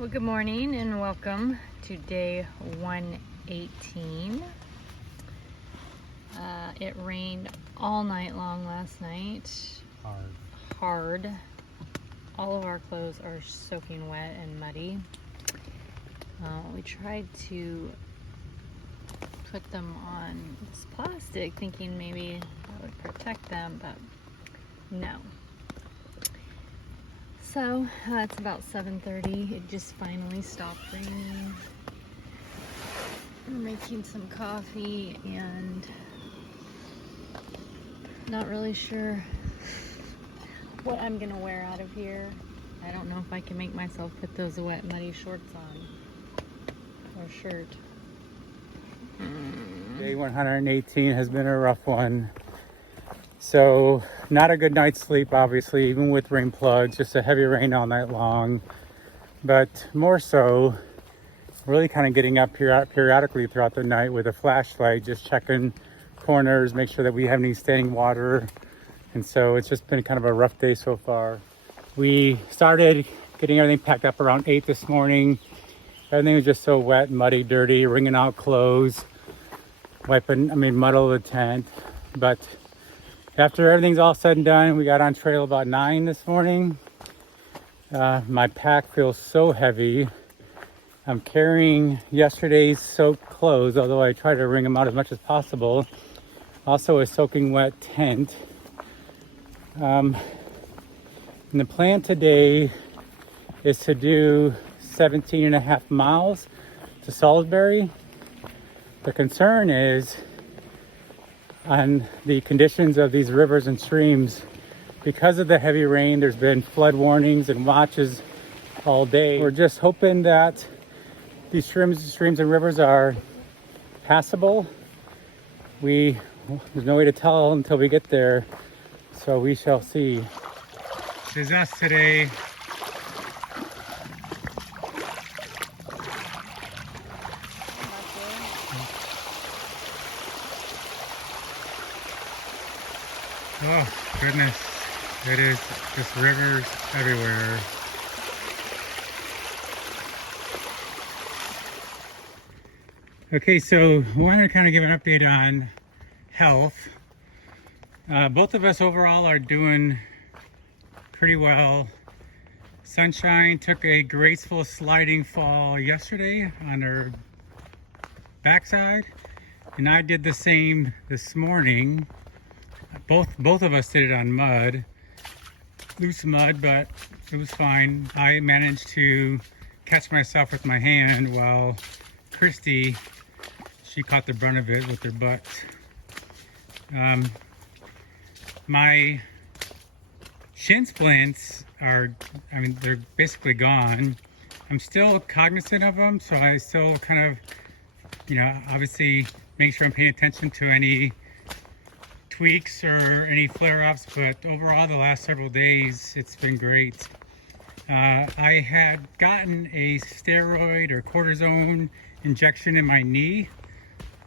Well, good morning and welcome to day 118. It rained all night long last night. Hard. All of our clothes are soaking wet and muddy. We tried to put them on this plastic thinking maybe that would protect them, but no. So it's about 7:30. It just finally stopped raining. We're making some coffee and not really sure what I'm gonna wear out of here. I don't know if I can make myself put those wet, muddy shorts on or shirt. Day 118 has been a rough one. So not a good night's sleep, obviously, even with rain plugs, just a heavy rain all night long. But more so, really kind of getting up here periodically throughout the night with a flashlight, just checking corners, make sure that we have any standing water. And so it's just been kind of a rough day so far. We started getting everything packed up around 8 this morning. Everything was just so wet, muddy, dirty, wringing out clothes, muddle the tent. But after everything's all said and done, we got on trail about 9 this morning. My pack feels so heavy. I'm carrying yesterday's soaked clothes, although I try to wring them out as much as possible. Also a soaking wet tent. And the plan today is to do 17 and a half miles to Salisbury. The concern is on the conditions of these rivers and streams. Because of the heavy rain, there's been flood warnings and watches all day. We're just hoping that these streams and rivers are passable. There's no way to tell until we get there, so we shall see. This is us today. Oh goodness, it is just rivers everywhere. Okay, so I want to kind of give an update on health. Both of us overall are doing pretty well. Sunshine took a graceful sliding fall yesterday on her backside, and I did the same this morning. Both of us did it on mud, loose mud, but it was fine. I managed to catch myself with my hand while Christy, she caught the brunt of it with her butt. My shin splints they're basically gone. I'm still cognizant of them, so I still kind of, obviously make sure I'm paying attention to any tweaks or any flare-ups, but overall the last several days it's been great. I had gotten a steroid or cortisone injection in my knee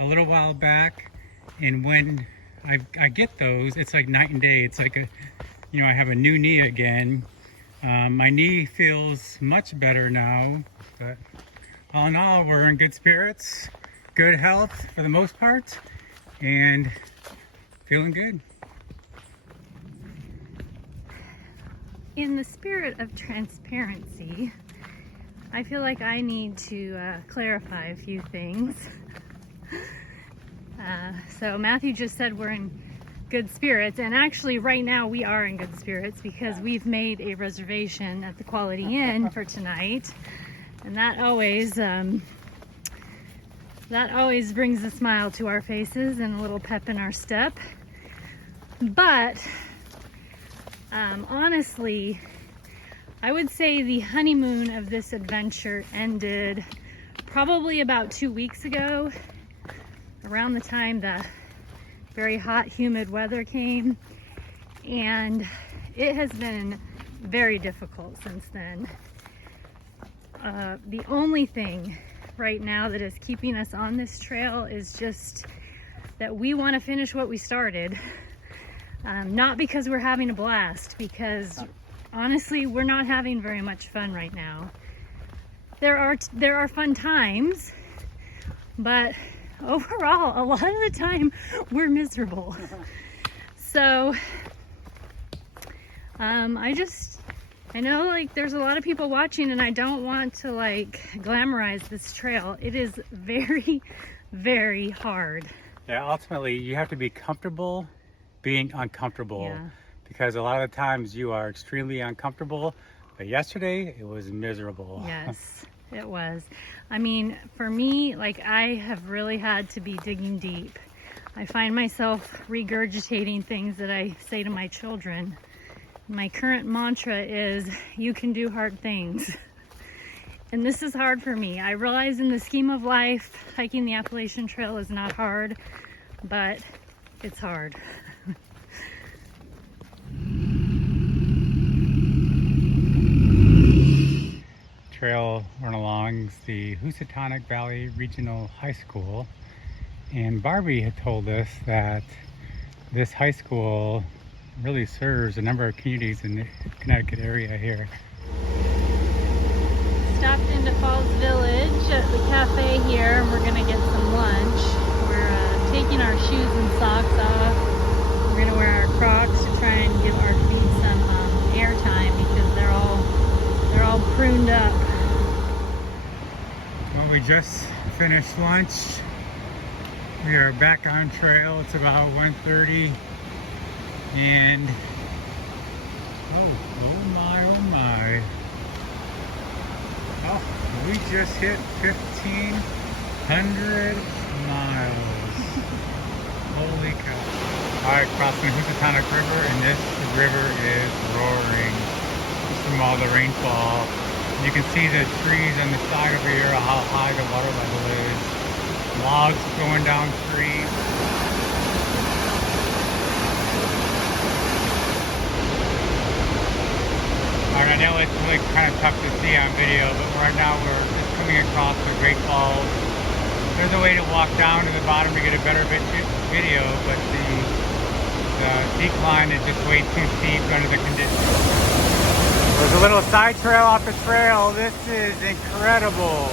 a little while back, and when I get those, it's like night and day. It's like I have a new knee again. My knee feels much better now, but all in all, we're in good spirits, good health for the most part, and feeling good. In the spirit of transparency, I feel like I need to clarify a few things. So Matthew just said we're in good spirits, and actually right now we are in good spirits because we've made a reservation at the Quality Inn for tonight, and that always brings a smile to our faces and a little pep in our step. But honestly, I would say the honeymoon of this adventure ended probably about 2 weeks ago, around the time the very hot, humid weather came, and it has been very difficult since then. The only thing right now that is keeping us on this trail is just that we want to finish what we started. Not because we're having a blast, because honestly, we're not having very much fun right now. there are fun times, but overall, a lot of the time we're miserable. So, I know like there's a lot of people watching, and I don't want to like glamorize this trail. It is very, very hard. Yeah, ultimately you have to be comfortable being uncomfortable. Yeah. Because a lot of the times you are extremely uncomfortable, but yesterday it was miserable. Yes, it was. I mean, for me, like I have really had to be digging deep. I find myself regurgitating things that I say to my children. My current mantra is, you can do hard things. And this is hard for me. I realize in the scheme of life, hiking the Appalachian Trail is not hard, but it's hard. Trail run along the Housatonic Valley Regional High School, and Barbie had told us that this high school really serves a number of communities in the Connecticut area here. Stopped into Falls Village at the cafe here, and we're gonna get some lunch. We're taking our shoes and socks off. We're gonna wear our Crocs to try and give our feet some air time because they're all pruned up. Well, we just finished lunch. We are back on trail. It's about 1:30, and oh my. Oh, we just hit 1,500 miles. Holy cow. Alright, crossing the Housatonic River, and this river is roaring from all the rainfall. You can see the trees on the side over here, how high the water level is. Logs going downstream. Alright, I know it's really kind of tough to see on video, but right now we're just coming across the Great Falls. There's a way to walk down to the bottom to get a better video, but the decline is just way too steep under the conditions. There's a little side trail off the trail. This is incredible.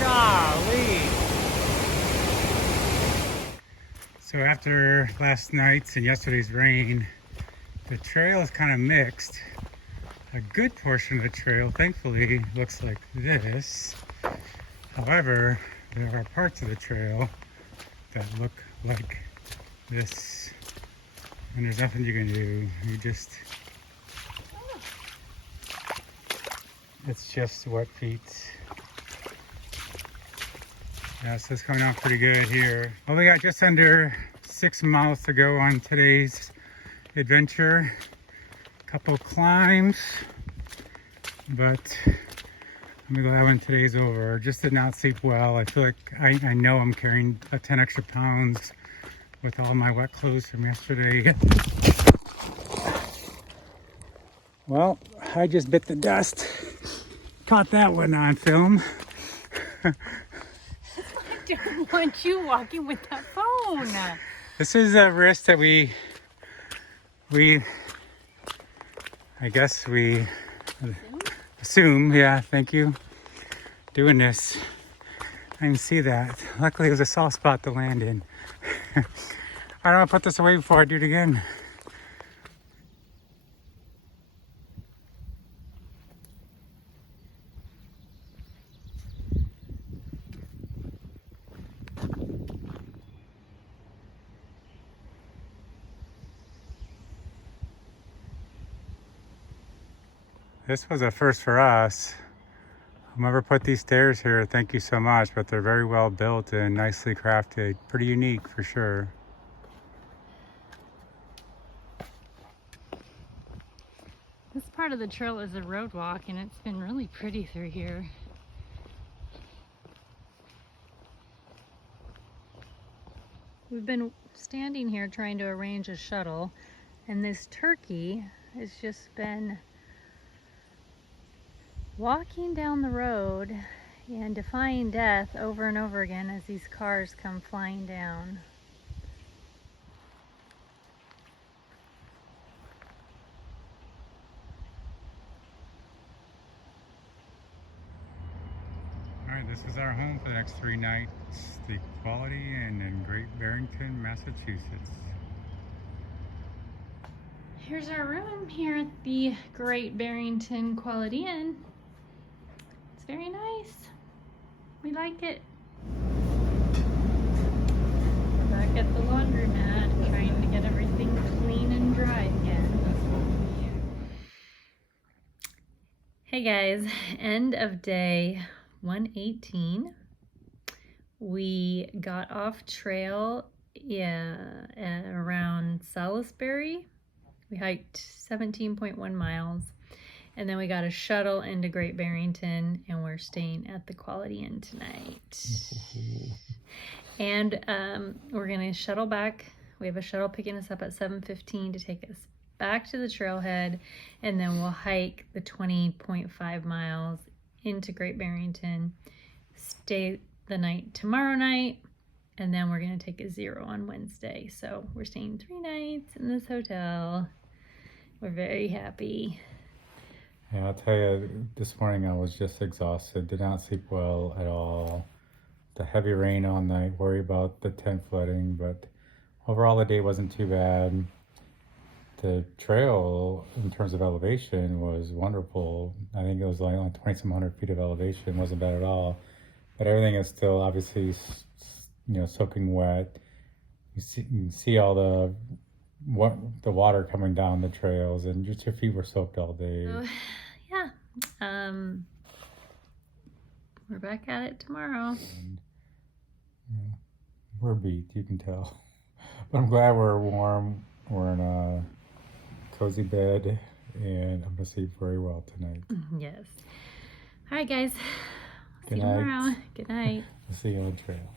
Golly. So after last night's and yesterday's rain, the trail is kind of mixed. A good portion of the trail, thankfully, looks like this. However, there are parts of the trail that look like this. And there's nothing you can do. It's just wet feet. Yeah, so it's coming out pretty good here. Well, we got just under 6 miles to go on today's adventure. Couple climbs, but I'm glad when today's over. Just did not sleep well. I feel like I know I'm carrying 10 extra pounds with all my wet clothes from yesterday. Well, I just bit the dust. Caught that one on film. I don't want you walking with that phone. This is a risk that we I guess we assume, yeah, thank you, doing this. I didn't see that. Luckily it was a soft spot to land in. I don't want to put this away before I do it again. This was a first for us. Whoever put these stairs here, thank you so much, but they're very well built and nicely crafted. Pretty unique for sure. This part of the trail is a road walk, and it's been really pretty through here. We've been standing here trying to arrange a shuttle, and this turkey has just been walking down the road and defying death over and over again as these cars come flying down. Alright, this is our home for the next 3 nights. The Quality Inn in Great Barrington, Massachusetts. Here's our room here at the Great Barrington Quality Inn. It's very nice. We like it. We're back at the laundromat trying to get everything clean and dry again. Hey guys, end of day 118. We got off trail at around Salisbury. We hiked 17.1 miles, and then we got a shuttle into Great Barrington, and we're staying at the Quality Inn tonight. And we're gonna shuttle back. We have a shuttle picking us up at 7:15 to take us back to the trailhead, and then we'll hike the 20.5 miles into Great Barrington, stay the night tomorrow night, and then we're gonna take a 0 on Wednesday. So we're staying 3 nights in this hotel. We're very happy. Yeah, I'll tell you, this morning I was just exhausted, did not sleep well at all. The heavy rain all night, worry about the tent flooding, but overall the day wasn't too bad. The trail, in terms of elevation, was wonderful. I think it was like 20-some hundred feet of elevation, wasn't bad at all. But everything is still obviously, soaking wet. You can see all the water coming down the trails, and just your feet were soaked all day. Yeah, we're back at it tomorrow. And, we're beat, you can tell. But I'm glad we're warm. We're in a cozy bed, and I'm gonna sleep very well tonight. Yes. All right, guys. Good See you night. tomorrow. Good night. We'll see you on the trail.